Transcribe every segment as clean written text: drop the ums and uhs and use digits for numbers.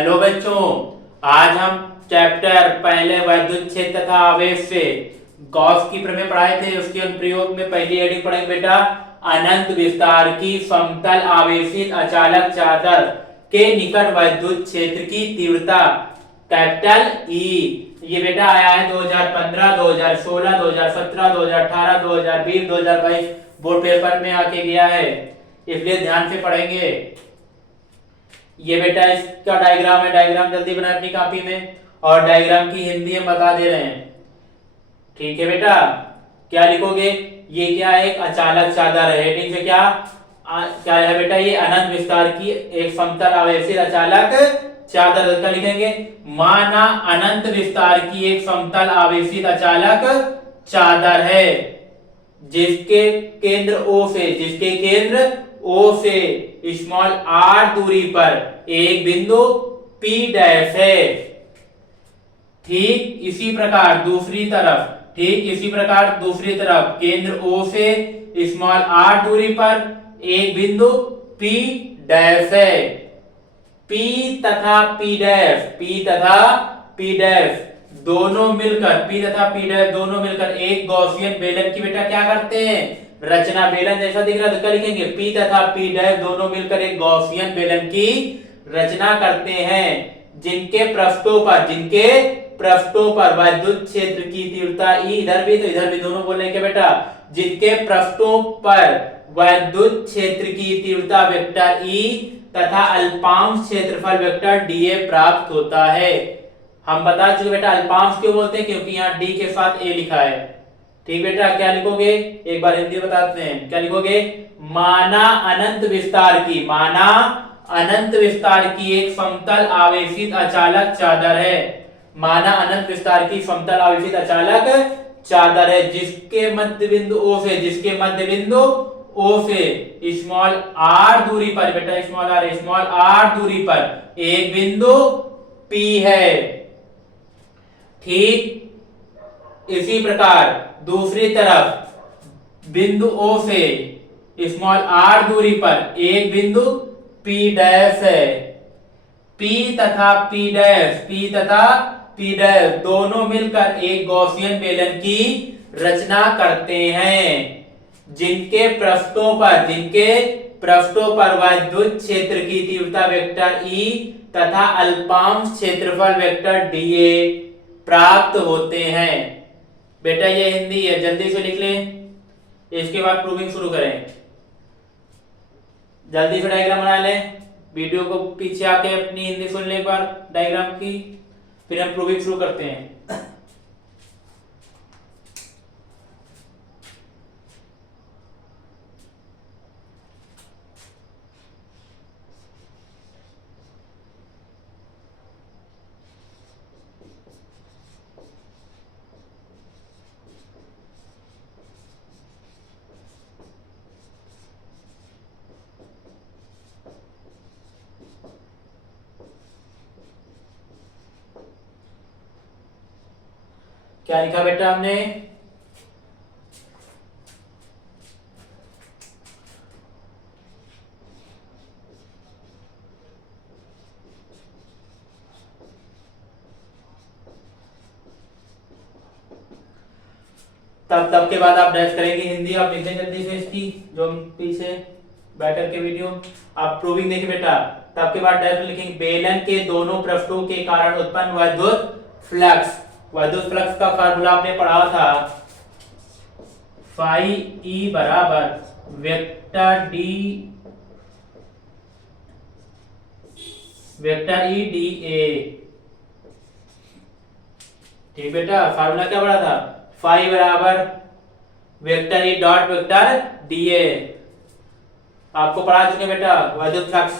Hello बच्चों, आज हम चैप्टर पहले वैद्युत क्षेत्र तथा आवेश से गॉस की प्रमेय पढ़ाए थे। उसके अनुप्रयोग में पहली हेडिंग पढ़ेंगे बेटा, अनंत विस्तार की समतल आवेशित अचालक चादर के निकट वैद्युत क्षेत्र की तीव्रता कैपिटल ई। ये बेटा आया है 2015, 2016, 2017, 2018, 2020, 2022 बोर्ड पेपर में आके गया है, इसलिए ध्यान से पढ़ेंगे। ये बेटा इसका डायग्राम है, डायग्राम जल्दी बनाए अपनी कॉपी में, और डायग्राम की हिंदी हम बता दे रहे हैं। ठीक है बेटा, क्या लिखोगे? ये क्या है? एक अचालक चादर है। हेडिंग से क्या है बेटा? ये अनंत विस्तार की एक समतल आवेशित अचालक चादर। क्या लिखेंगे? माना अनंत विस्तार की एक समतल आवेशित अचालक चादर है जिसके केंद्र O से स्मॉल r दूरी पर एक बिंदु P डैश है। ठीक इसी प्रकार दूसरी तरफ केंद्र O से स्मॉल r दूरी पर एक बिंदु P डैश है। P तथा P डैश दोनों मिलकर एक गॉसियन बेलन की बेटा क्या करते हैं? रचना। बेलन जैसा दिख रहा है तो क्या लिखेंगे? P तथा P डैश दोनों मिलकर एक गॉसियन बेलन की रचना करते हैं जिनके पृष्ठों पर वैद्युत क्षेत्र की तीव्रता E, इधर भी दोनों बोल रहे हैं बेटा, जिनके पृष्ठों पर वैद्युत क्षेत्र की तीव्रता वेक्टर E तथा अल्पांश क्षेत्रफल वेक्टर dA प्राप्त होता है। हम बता चुके बेटा अल्पांश क्यों बोलते हैं, क्योंकि यहाँ D के साथ A लिखा है। ठीक बेटा, क्या लिखोगे? एक बार हिंदी बताते हैं, क्या लिखोगे? माना अनंत विस्तार की एक समतल आवेशित अचालक चादर है। माना अनंत विस्तार की समतल आवेशित अचालक चादर है जिसके मध्य बिंदु O से स्मॉल r दूरी पर बेटा, स्मॉल r दूरी पर एक बिंदु P है। ठीक इसी प्रकार दूसरी तरफ बिंदु O से स्मॉल r दूरी पर एक बिंदु P डैश है। P तथा P डैश दोनों मिलकर एक गॉसियन बेलन की रचना करते हैं जिनके पृष्ठों पर वैद्युत क्षेत्र की तीव्रता वेक्टर E तथा अल्पांश क्षेत्रफल वेक्टर dA प्राप्त होते हैं। बेटा ये हिंदी है, जल्दी से लिख लें, इसके बाद प्रूविंग शुरू करें। जल्दी से डायग्राम बना लें, वीडियो को पीछे आके अपनी हिंदी सुन ले एक बार डायग्राम की, फिर हम प्रूविंग शुरू करते हैं। क्या लिखा बेटा हमने? तब के बाद आप डैश करेंगे हिंदी, आप लिख दें जल्दी से इसकी, जो हम पीछे बैटर के वीडियो। आप प्रूविंग देखिए बेटा, तब के बाद डैश लिखेंगे बेलन के दोनों पृष्ठों के कारण उत्पन्न वैद्युत फ्लक्स का फार्मूला आपने पढ़ा था, फाई E बराबर वेक्टर E dA। ठीक बेटा, फार्मूला क्या पढ़ा था? फाई बराबर vector E dot vector dA। आपको पढ़ा चुके बेटा वैद्युत फ्लक्स,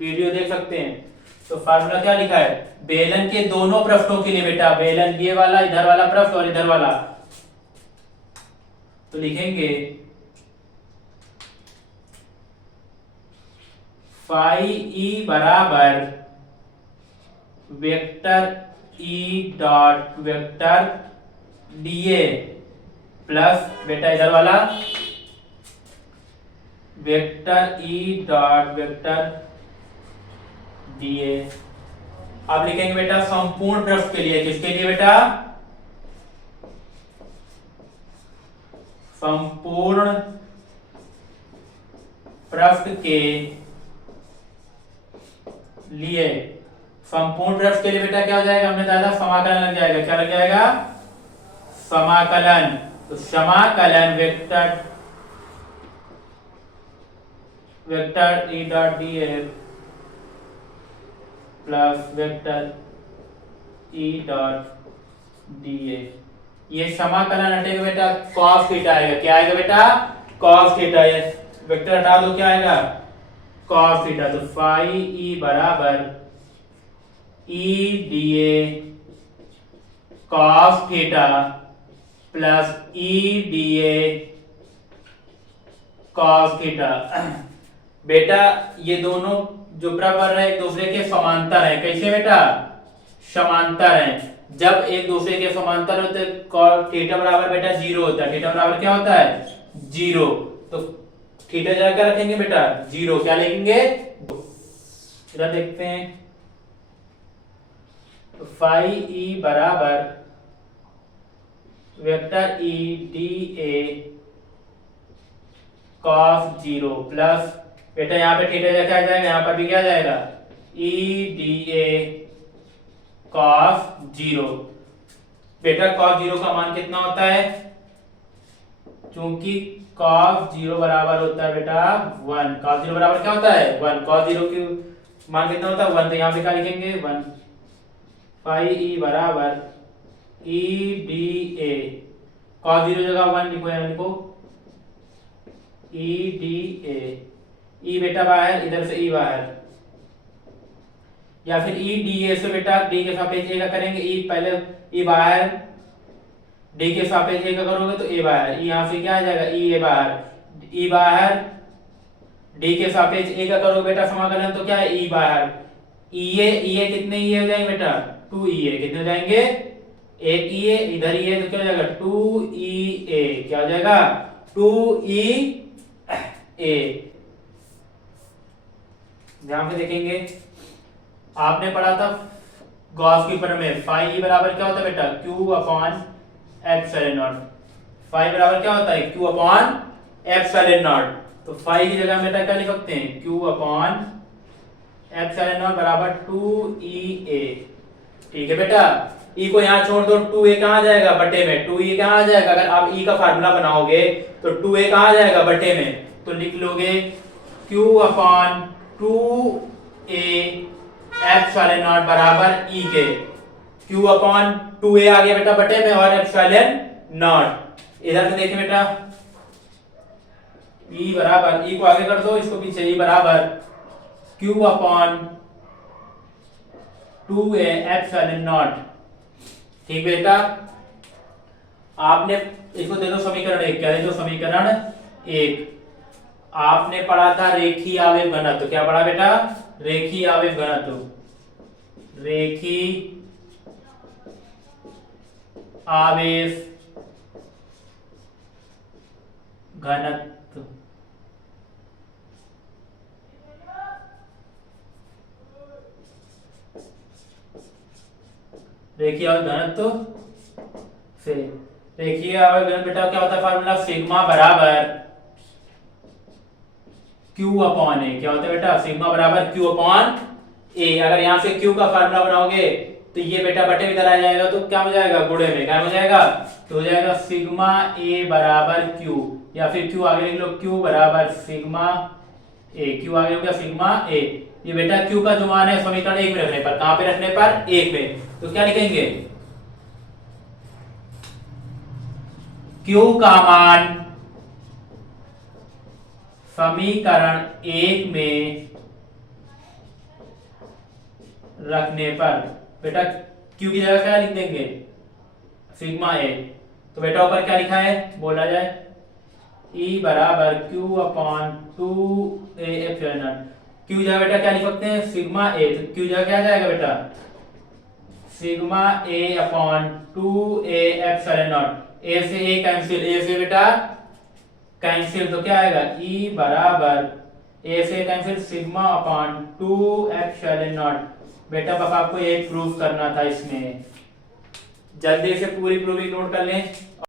वीडियो देख सकते हैं। तो फार्मूला क्या लिखा है? बेलन के दोनों पृष्ठों के लिए बेटा, बेलन ये वाला, इधर वाला पृष्ठ और इधर वाला, तो लिखेंगे फाई E बराबर vector E dot vector dA plus बेटा इधर वाला vector E dot vector D A. अब लिखेंगे बेटा संपूर्ण पृष्ठ के लिए, किसके लिए बेटा? संपूर्ण पृष्ठ के लिए। संपूर्ण पृष्ठ के लिए बेटा क्या हो जाएगा? हमने बताया था समाकलन लग जाएगा। क्या लग जाएगा? समाकलन। तो समाकलन vector E dot D F plus vector E dot D A. ये समाकलन हटेगा बेटा, cos थीटा आएगा। क्या आएगा बेटा? cos theta. वेक्टर हटा दो, क्या आएगा? cos theta. तो फाई ई बराबर E D A cos theta plus E D A cos theta. बेटा ये दोनों जो बराबर है एक दूसरे के समांतर है। कैसे बेटा? समांतर है। जब एक दूसरे के समांतर होते हैं थीटा बराबर बेटा 0 होता है। थीटा बराबर क्या होता है? 0। तो थीटा जाकर रखेंगे बेटा 0। क्या लिखेंगे? इधर देखते हैं। तो फाई ई बराबर vector E D A cos 0 plus बेटा यहाँ पे थीटा क्या आ जाएगा? यहाँ पर भी क्या आ जाएगा? E D A cos 0। बेटा cos 0 का मान कितना होता है? क्योंकि cos 0 बराबर होता है बेटा 1। cos 0 बराबर क्या होता है? 1। cos 0 की मान कितना होता है? 1। तो यहाँ पे क्या लिखेंगे? 1। फाई ई बराबर ई डी ए cos 0 जगह 1 लिखो, यहाँ लिखो ई डी ए। ई बेटा बाहर, इधर से ई बाहर, या फिर ई डी ए से बेटा डी के सापेक्ष ए का करेंगे। ई पहले ई बाहर, डी के सापेक्ष ए का करोगे तो ए बाहर। ई यहाँ से क्या आ जाएगा? ई ए बाहर, ई बाहर, डी के सापेक्ष ए का करोगे बेटा समाकलन तो क्या है? ई बाहर। ई ए कितने ई ए हो जाएंगे बेटा? 2 ई ए। कितने हो जाएंगे? एक ई ए, इधर ई ए तो क्या हो जाएगा? 2 ई ए। क्या हो जाएगा? 2 ई ए। ध्यान से देखेंगे, आपने पढ़ा था गॉस की प्रमेय। फाई ई बराबर क्या होता है बेटा? Q upon epsilon naught. Phi बराबर क्या होता है? Q upon epsilon naught. तो फाई की जगह बेटा क्या लिख सकते हैं? क्यू अपॉन एप्सिलॉन नॉट बराबर 2 ई ए। ठीक है बेटा, ई को यहाँ छोड़ दो, 2 ए कहाँ जाएगा? बटे में। 2 ए कहाँ आ जाएगा? अगर आप ई का फार्मूला बनाओगे तो 2 ए कहाँ जाएगा? बटे में। तो लिख लोगे Q upon 2 A epsilon not बराबर ई के। क्यू अपॉन 2 ए आ गया बेटा बटे में, और एप्सिलॉन नॉट। इधर से देखिए बेटा, ई बराबर, ई को आगे कर दो, इसको पीछे, ई बराबर Q upon 2 A epsilon not. ठीक बेटा, आपने इसको दे दो समीकरण 1। क्या दे दो? समीकरण 1। आपने पढ़ा था रेखीय आवेश घनत्व। क्या पढ़ा बेटा? रेखीय आवेश घनत्व। रेखीय आवेश घनत्व। रेखीय आवेश घनत्व से रेखीय आवेश घनत्व बेटा क्या होता है? फार्मूला सिग्मा बराबर Q अपॉन ए। क्या होता है बेटा? सिग्मा बराबर Q अपॉन ए। अगर यहां से Q का फार्मूला बनाओगे तो ये बेटा बटे में इधर आ जाएगा, तो क्या हो जाएगा? गुणे में। क्या हो जाएगा? तो हो जाएगा सिग्मा ए बराबर Q, या फिर Q आगे लिख लो, Q बराबर सिग्मा ए। Q आगे हो गया सिग्मा ए। ये बेटा Q का जो मान है समीकरण 1 में रखने पर, कहां पे रखने पर? 1 में। तो क्या लिखेंगे? Q का मान समीकरण 1 में रखने पर बेटा Q की जगह क्या लिख देंगे? Sigma A. तो बेटा ऊपर क्या लिखा है? बोला जाए, E बराबर Q upon 2 A epsilon naught. Q जगह बेटा क्या लिख सकते हैं? Sigma A. तो Q जगह क्या जाएगा बेटा? Sigma A upon 2 A epsilon naught. A से ए कैंसिल, ए से बेटा कैंसिल, तो क्या आएगा? E बराबर ए से cancel, sigma upon 2 epsilon not. बेटा बस आपको एक प्रूफ करना था इसमें, जल्दी से पूरी प्रूविंग नोट कर लें।